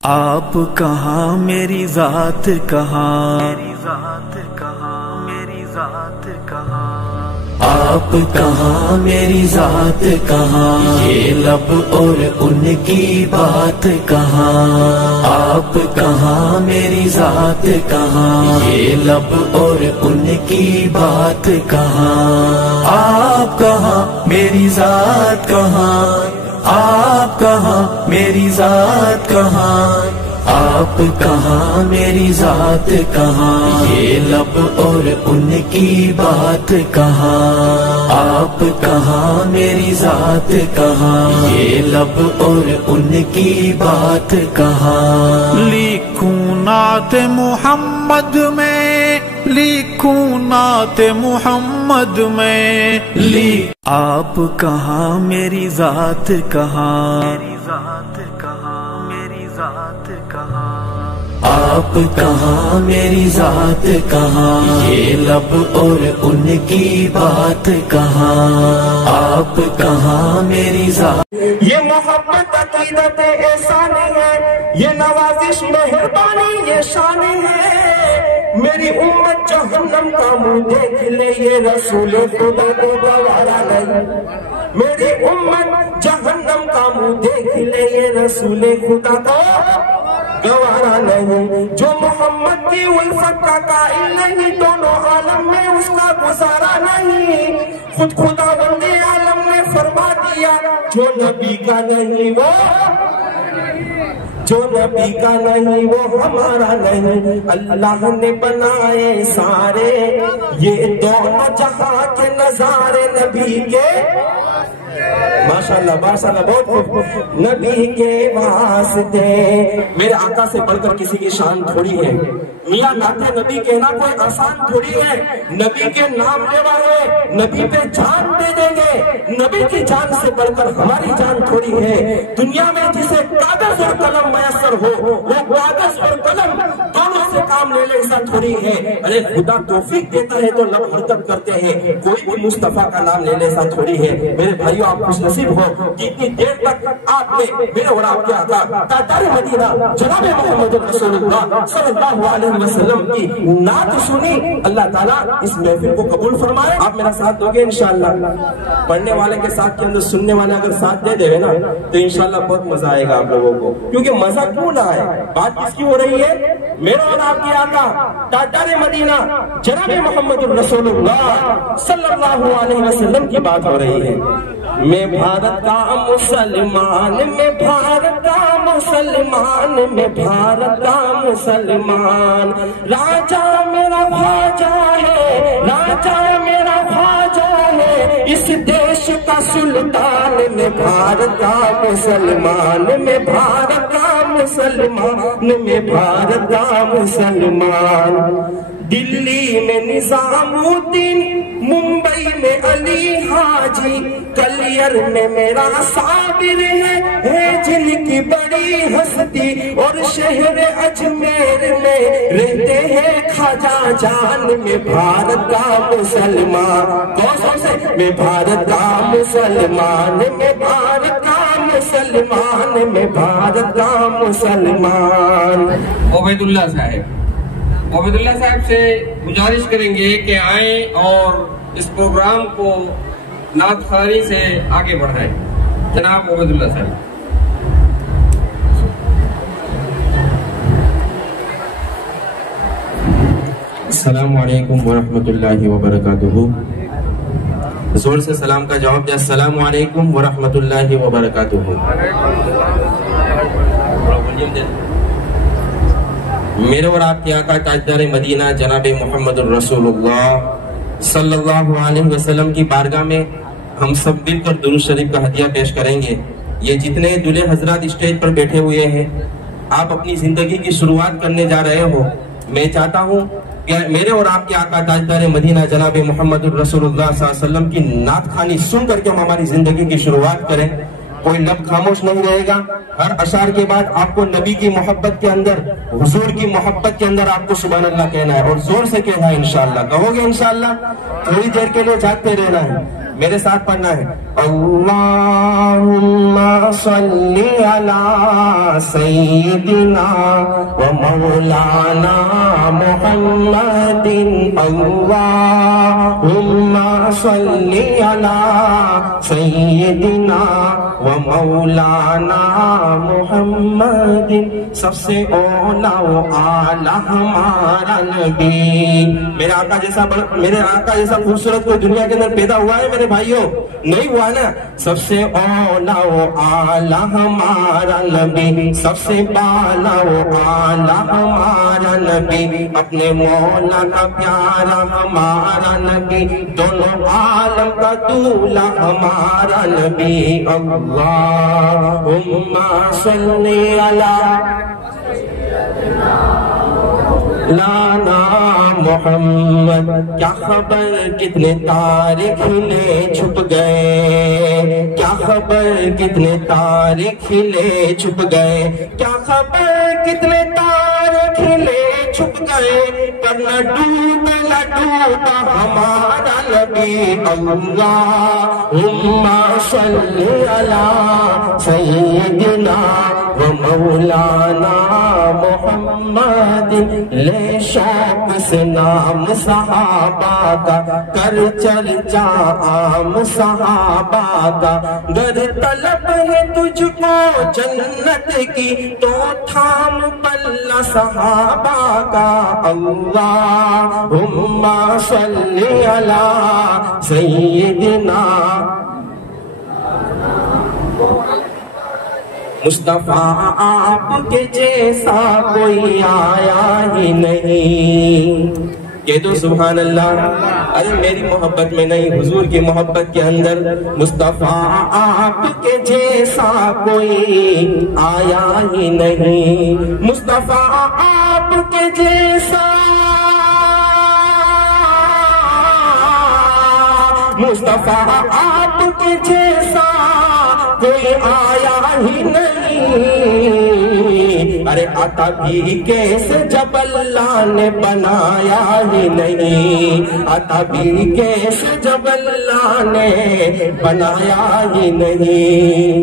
आप कहाँ मेरी जात कहाँ, मेरी जात कहाँ, मेरी जात कहाँ। आप कहाँ मेरी जात कहाँ, ये लब और उनकी बात कहाँ। आप कहाँ मेरी जात कहाँ, ये लब और उनकी बात कहाँ। आप कहाँ मेरी जात कहाँ, आप कहाँ मेरी जात कहाँ। आप कहाँ मेरी जात कहाँ, ये लब और उनकी बात कहाँ। आप कहाँ मेरी जात कहाँ, ये लब और उनकी बात कहाँ। लिखूं नात मोहम्मद में, लिखूं नात मोहम्मद में, आप कहाँ मेरी जात कहाँ, मेरी जात कहाँ, मेरी जात कहाँ। आप कहाँ मेरी जात कहाँ, ये लब और उनकी बात कहाँ। आप कहाँ मेरी जात। ये मोहब्बत अकीदत एहसान है, ये नवाजिश मेहरबानी ये शान है। मेरी उम्मत जहन्नम का मुंह देख ले, ये रसूल खुदा को गवारा नहीं। मेरी उम्मत जहन्नम का मुंह देख ले, ये रसूल खुदा को गवारा नहीं। जो मोहम्मद की उल्फत का कायल नहीं, दोनों आलम में उसका गुजारा नहीं। खुद खुदा बंदे आलम ने फरमा दिया, जो नबी का नहीं वो, जो नबी का नहीं वो हमारा नहीं। अल्लाह ने बनाए सारे ये दोनों जहां के नजारे, नबी के माशाल्लाह माशाल्लाह बहुत खूब। नबी के वास्ते मेरे आका से बढ़कर किसी की शान थोड़ी है। मियां नाते नबी कहना कोई आसान थोड़ी है। नबी के नाम ले वाले नबी पे जान दे देंगे। नबी की जान से बढ़कर हमारी जान थोड़ी है। दुनिया में जिसे कागज और कलम मैसर हो, वो कागज और कलम दोनों से काम ले ले, ऐसा थोड़ी है। अरे खुदा तौफीक देता है तो लब हरकत करते हैं। कोई भी मुस्तफा का नाम ले ले, ऐसा थोड़ी है। मेरे भाइयों, आप खुश नसीब हो कि इतनी देर तक आपने मेरे और आपके आका तातार मदीना जनाब मोहम्मद रसूलुल्लाह सल्लल्लाहु अलैहि वसल्लम की नात सुनी। अल्लाह ताला इस महफिल को कबूल फरमाए। आप मेरा साथ दोगे इंशाअल्लाह। पढ़ने वाले के साथ के अंदर सुनने वाले अगर साथ दे देवे ना, तो इंशाअल्लाह बहुत मजा आएगा आप लोगों को। क्योंकि मजा क्यों ना आए, बात किसकी हो रही है? मेरे और आपके आका तातार मदीना जनाब मोहम्मद रसूलुल्लाह सल्लल्लाहु अलैहि वसल्लम की बात हो रही है। मैं भारत का मुसलमान, मैं भारत का मुसलमान, मैं भारत का मुसलमान। राजा मेरा ख्वाजा है, राजा मेरा ख्वाजा है, इस देश का सुल्तान। मैं भारत का मुसलमान, मैं भारत का मुसलमान, मैं भारत का मुसलमान। दिल्ली में निजामुद्दीन, मुंबई में अली हाजी, कलियर में मेरा साबिर है जिनकी बड़ी हस्ती। और शहर अजमेर में रहते हैं ख्वाजा जान। में भारत का मुसलमान, कौन से? मैं भारत का मुसलमान, मैं भारत का मुसलमान, मैं भारत का मुसलमान। ओबैदुल्लाह साहब, ओबैदुल्लाह साहब से गुजारिश करेंगे कि आए और इस प्रोग्राम को नात ख्वारी से आगे बढ़ाएं। जनाब ओबैदुल्लाह साहब। अस्सलामु अलैकुम वरहमतुल्लाहि वबरकातुहू। जोर से सलाम का जवाब दिया। अस्सलामु अलैकुम वरहमतुल्लाहि वबरकातुहू। मेरे और आपके आका ताजदार मदीना जनाब मोहम्मद रसूलुल्लाह सल्लल्लाहु अलैहि वसल्लम की बारगाह में हम सब मिलकर दुरूद शरीफ का हदिया पेश करेंगे। ये जितने दूल्हे हजरात स्टेज पर बैठे हुए हैं, आप अपनी जिंदगी की शुरुआत करने जा रहे हो। मैं चाहता हूँ कि मेरे और आपके आका ताजदार मदीना जनाब मोहम्मद रसूलुल्लाह सल्लल्लाहु अलैहि वसल्लम की नात खानी सुन करके हम हमारी जिंदगी की शुरुआत करें। कोई लब खामोश नहीं रहेगा। हर अशार के बाद आपको नबी की मोहब्बत के अंदर, हुजूर की मोहब्बत के अंदर आपको सुभान अल्लाह कहना है और जोर से कहना है। इंशाअल्लाह कहोगे? इंशाअल्लाह। थोड़ी देर के लिए जागते रहना है। मेरे साथ पढ़ना है। अल्लाहुम्मा सल्ली अला सय्यिदिना व मौलाना मुहम्मदिन। अल्लाहुम्मा सल्ली अला सय्यिदिना व मौलाना मुहम्मदिन। सबसे औला व आला हमारा नबी। मेरे आका जैसा खूबसूरत कोई दुनिया के अंदर पैदा हुआ है मेरे भाइयों? नहीं हुआ ना। सबसे औला व आला हमारा नबी, सबसे बाला व आला हमारा नबी, अपने मौला का प्यारा हमारा नबी, दोनों आलम का दूल्हा हमारा नबी। अल्लाहुम्मा सल्ली अला लाना मोहम्मद। क्या खबर कितने तारे खिले छुप गए, क्या खबर कितने तारे खिले छुप गए, क्या खबर कितने तारे खिले छुप गए, पर न डूबा हमारा नबी। अल्लाहुम्मा सल्ली अला सय्यिदिना व मौलाना मुहम्मदिन। ले शौक से नाम सहाबा का, कर चर्चा आम सहाबा का, गर तलब है तुझको जन्नत की, तो थाम पल्ला सहाबा का। अल्लाहुम्मा सल्ली अला सय्यिदिना मुस्तफा आपके जैसा कोई आया ही नहीं। कह दो सुभान अल्लाह। अरे मेरी मोहब्बत में नहीं, हुजूर की मोहब्बत के अंदर मुस्तफा आपके जैसा कोई आया ही नहीं। मुस्तफा आपके जैसा, मुस्तफा आपके जैसा कोई आया ही नहीं। अरे आता भी कैसे जब अल्लाह ने बनाया ही नहीं, आता भी कैसे जब अल्लाह ने बनाया ही नहीं।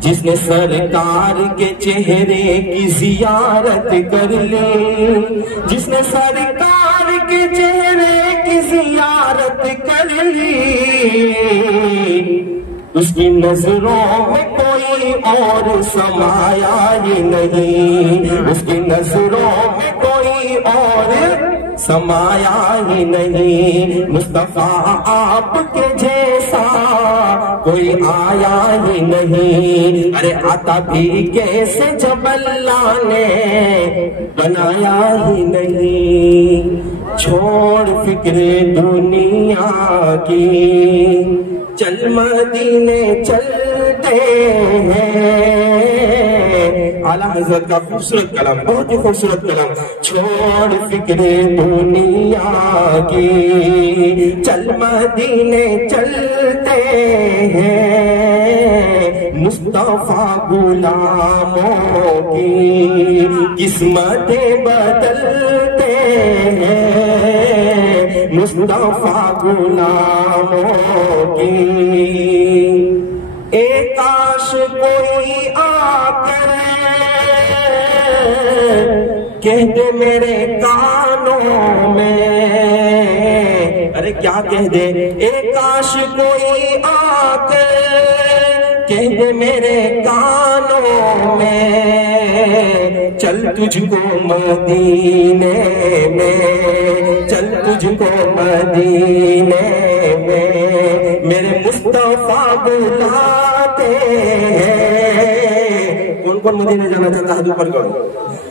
जिसने सरकार के चेहरे की जियारत कर ली, जिसने सरकार के चेहरे की जियारत कर ली, उसकी नजरों में कोई और समाया ही नहीं, उसकी नजरों में कोई और समाया ही नहीं। मुस्तफा आपके जैसा कोई आया ही नहीं। अरे आता भी कैसे जब अल्लाह ने बनाया ही नहीं। छोड़ फिक्रे दुनिया की, चल मदीने चलते हैं। आला हजरत का खूबसूरत कलाम, बहुत ही खूबसूरत कलाम। छोड़ फिक्रे दुनिया की, चल मदीने चलते हैं। मुस्तफा गुलामों की किस्मतें बदलते हैं। मुस्तफा गुलामों की एक काश कोई आकर कह दे मेरे कानों में। अरे क्या कह दे? एक काश कोई आकर कह दे मेरे कानों में, चल तुझको मदीने में, चल तुझको मदीने में मेरे मुस्तफा बुलाते हैं। कौन कौन मदीने जाना चाहता है? ऊपर करो।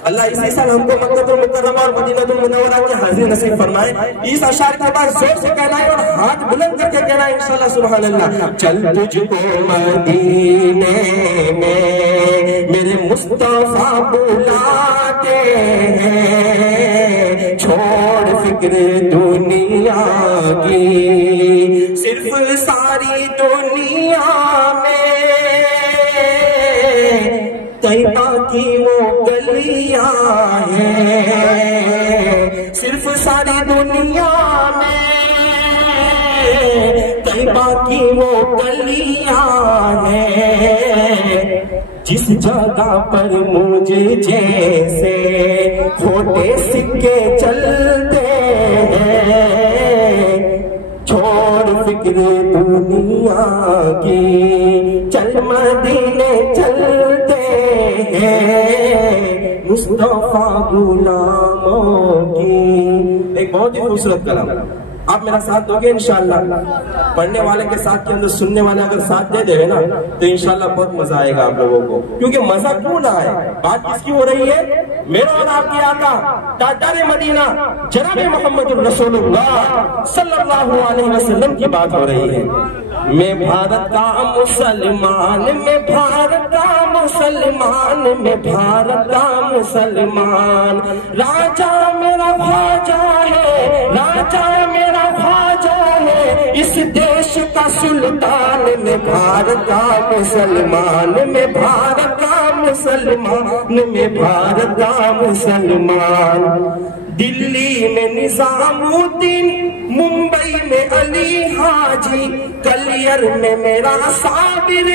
अल्लाह इसी साल हमको मक्कातुल मुकर्रमा और मदीनातुल मुनव्वरा की हाजिरी नसीब फरमाए। इस अशार के बाद जोर से कहना है और हाथ बुलंद करके कहना है इंशाअल्लाह सुभान अल्लाह। चल तुझको मदीने में मेरे मुस्तफा बुलाते हैं। छोड़ फिक्र दुनिया की, सिर्फ सारी दुनिया में तैबा की वो गलियां हैं। सिर्फ सारी दुनिया में तैबा की वो गलियां हैं जिस जगह पर मुझे जैसे खोटे सिक्के चलते हैं। छोड़ फिक्र दुनिया की, चल मदीने चलते हैं मुस्तफा गुलामों की। एक बहुत ही खूबसूरत कलाम, आप मेरा साथ दोगे इंशाअल्लाह। पढ़ने वाले के साथ के अंदर सुनने वाले अगर साथ दे देवे ना तो इंशाअल्लाह बहुत मजा आएगा आप लोगों को। क्योंकि मजा क्यों ना आए, बात किसकी हो रही है? मेरे और आपके आका ताजदार मदीना जनाब मोहम्मद रसूलुल्लाह सल्लल्लाहु अलैहि वसल्लम की बात हो रही है। मैं भारत का मुसलमान, मैं भारत का मुसलमान, मैं भारत का मुसलमान। राजा मेरा ख्वाजा है, राजा मेरा ख्वाजा है, इस देश का सुल्तान। मैं भारत का मुसलमान, मैं भारत का मुसलमान, मैं भारत का मुसलमान। दिल्ली में निजामुद्दीन, मुंबई में अली हाजी, कलियर में मेरा साबिर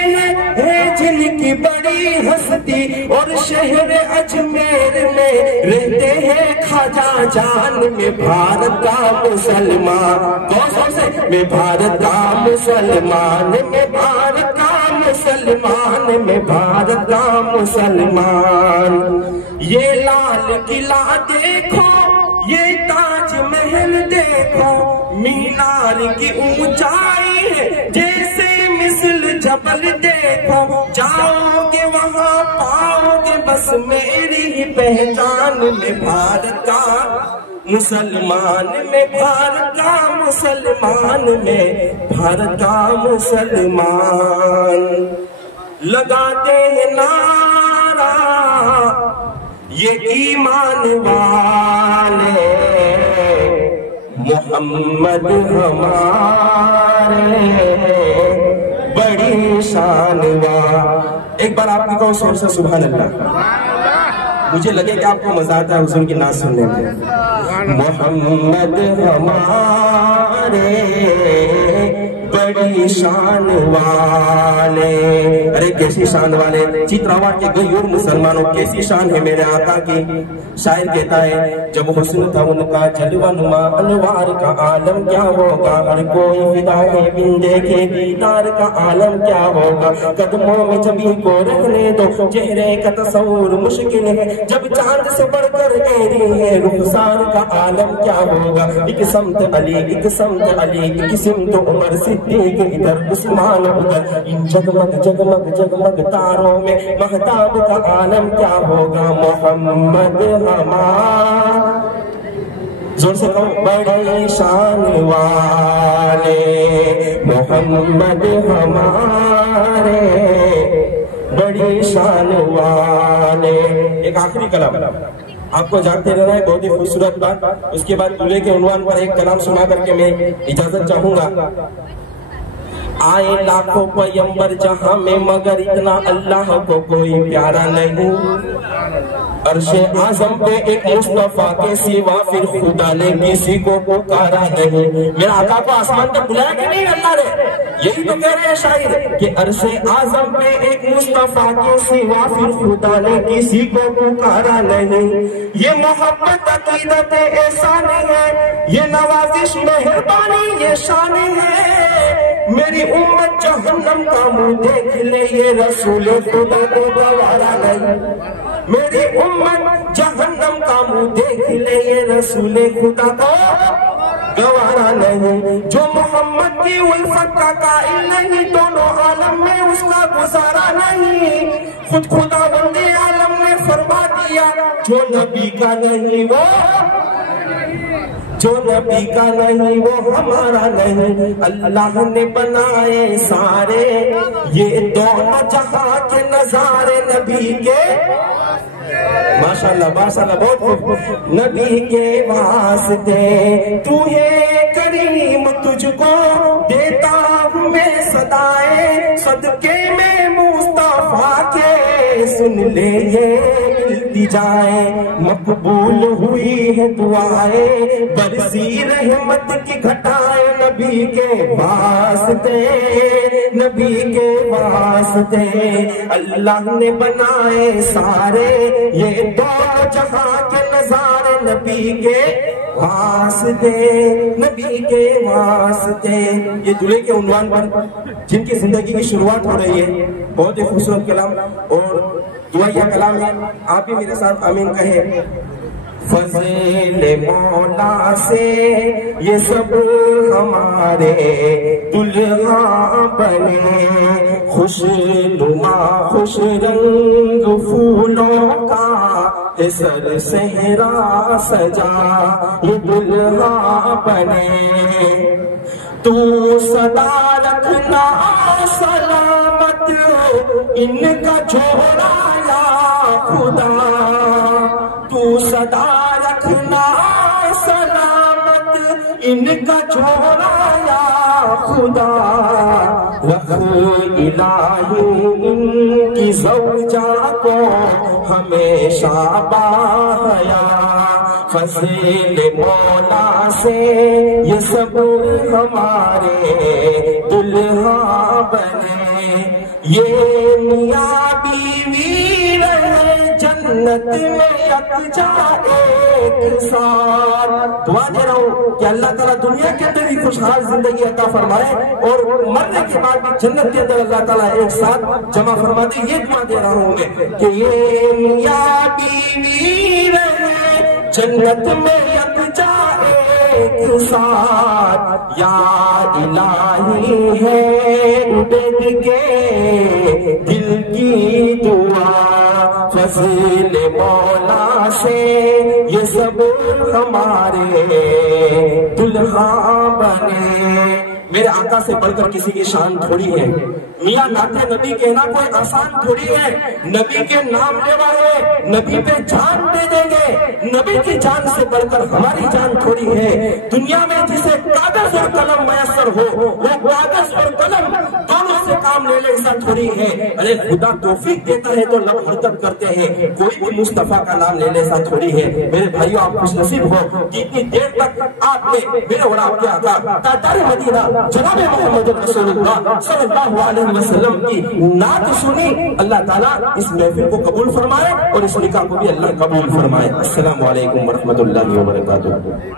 है जिनकी बड़ी हस्ती, और शहर अजमेर में रहते हैं ख्वाजा जान। में भारत का मुसलमान, कौन से? मैं भारत का मुसलमान, मैं भारत का मुसलमान, मैं भारत का मुसलमान। ये लाल किला देखो, ये ताजमहल देखो, मीनार की ऊंचाई है जैसे मिसल जबल देखो। जाओगे वहां पाओगे बस मेरी ही पहचान। में भारत का मुसलमान, में भारत का मुसलमान, में भारत का मुसलमान। लगाते हैं नारा ये ईमान वाले, मोहम्मद हमारे बड़ी शान वाले। एक बार आपकी कहो शोर से सुभान अल्लाह। मुझे लगे कि आपको मजा आता है हुजूर की नात सुनने में। मोहम्मद हमारे बड़ी शान वाले। अरे कैसी शान वाले, चित्रावा के गयूर मुसलमानों कैसी शान है मेरे आका की। शायर कहता है जब हुस्न था उनका जलवा नुमा, अनवार का आलम क्या होगा। हर कोई फिदा है बिन देखे दीदार का आलम क्या होगा। कदमों में जबी को रखने दो, चेहरे का तस्वुर मुश्किल है जब चांद से बढ़कर गहरी है रुखसार का आलम क्या होगा। एक समत अली, एक समत अली, एक सिमत उमर सिद्दीक, इधर उस्मान उधर, इन जगमग जगमग जगमग तारों में महताब का आलम क्या होगा। मोहम्मद हमारा, जोर से कहो, बड़ी शान वाले, मोहम्मद हमारे बड़ी शान वाले। एक आखिरी कलाम आपको जानते रहना है, बहुत ही खूबसूरत बात। उसके बाद दूल्हे के उन्वान पर एक कलाम सुना करके मैं इजाजत चाहूंगा। आए लाखों पैगंबर जहां में मगर इतना अल्लाह को कोई प्यारा नहीं। अर्शे आजम पे एक मुस्तफा के सिवा फिर खुदा ने किसी को पुकारा नहीं। मेरा आका को आसमान तक बुलाया कि नहीं अल्लाह ने? यही तो कह रहे हैं शायर कि अर्शे आजम पे एक मुस्तफा के सिवा फिर खुदा ने किसी को पुकारा नहीं। ये मोहब्बत अकीदत एहसान है, ये नवाजिश मेहरबानी ये शान है। मेरी उम्मत जहन्नम का मुंह देख ले ये रसूल खुदा को गवारा नहीं। मेरी उम्मत जहन्नम का मुंह देख ले ये रसूल खुदा को गवारा नहीं। जो मोहम्मद की उल्फत का कायल नहीं, दोनों आलम में उसका गुजारा नहीं। खुद खुदा बंदे आलम ने फरमा दिया जो नबी का नहीं वो, जो नबी का नहीं वो हमारा नहीं। अल्लाह ने बनाए सारे ये दोनों जहां के नजारे नबी के, माशाल्लाह माशाल्लाह बहुत खूब। नबी के वास्ते तू है करीम, तुझको देता हूँ मैं सदाए, सदके में मुस्तफा के सुन ले ये मिलती जाए, मकबूल हुई है दुआएं, बरसी रहमत की घटाएं, नबी के वास्ते, नबी के वास्ते अल्लाह ने बनाए सारे ये दो जहां के नजारे, नबी के वास्ते, नबी के वास्ते। ये दूल्हे के उन्वान पर जिनकी जिंदगी की शुरुआत हो रही है, बहुत ही खूबसूरत कलाम और दुआया कलाम है। आप भी मेरे साथ आमीन कहें। फज़ीले मौला से ये सब हमारे दुल्हा बने, खुशनुमा खुश रंग फूलों का सर सहरा सजा ये दुल्हा बने। तू सदा रखना सलामत इनका झोला या खुदा, तू सदा रखना सलामत इनका झोला या खुदा। रख इलाही इनकी ज़ौजा को हमेशा बाहया, फज़ीले मौला से ये सब हमारे दुल्हा बने। ये मियाँ बीवी रहे जन्नत में यकजा एक साथ। दुआ दे रहा हूँ कि अल्लाह ताला दुनिया के अंदर भी खुशहाल जिंदगी अता फरमाए और मरने के बाद भी जन्नत के अंदर अल्लाह ताला एक साथ जमा फरमा दे। ये दुआ दे रहा हूँ मैं कि ये मियाँ बीवी रहे जन्नत में यकजा एक साथ। या इलाही है उबैद के दिल की दुआ, फज़ीले मौला से ये सब हमारे दुल्हा बने। मेरे आका से बढ़कर किसी की शान थोड़ी है। मियाँ नाते नबी कहना कोई आसान थोड़ी है। नबी के नाम लेवा है, नबी पे जान दे देंगे। नबी की जान से बढ़कर हमारी जान थोड़ी है। दुनिया में जिसे कागज और कलम मयसर हो वो कागज और कलम दोनों से काम ले ले, ऐसा थोड़ी है। अरे खुदा तौफीक देता है तो लब हरकत करते हैं, कोई भी मुस्तफा का नाम ले ले, ऐसा थोड़ी है। मेरे भाइयों, आप खुश नसीब हो कि इतनी देर तक आपने मेरे और आपके आका तातार मदीना जनाब मोहम्मद रसूलुल्लाह सल्लल्लाहु अलैहि वसल्लम की नात सुनी। अल्लाह ताला इस महफिल को कबूल फरमाए और इस निकाह को भी अल्लाह कबूल फरमाए। अस्सलामु अलैकुम व रहमतुल्लाहि व बरकातुहू।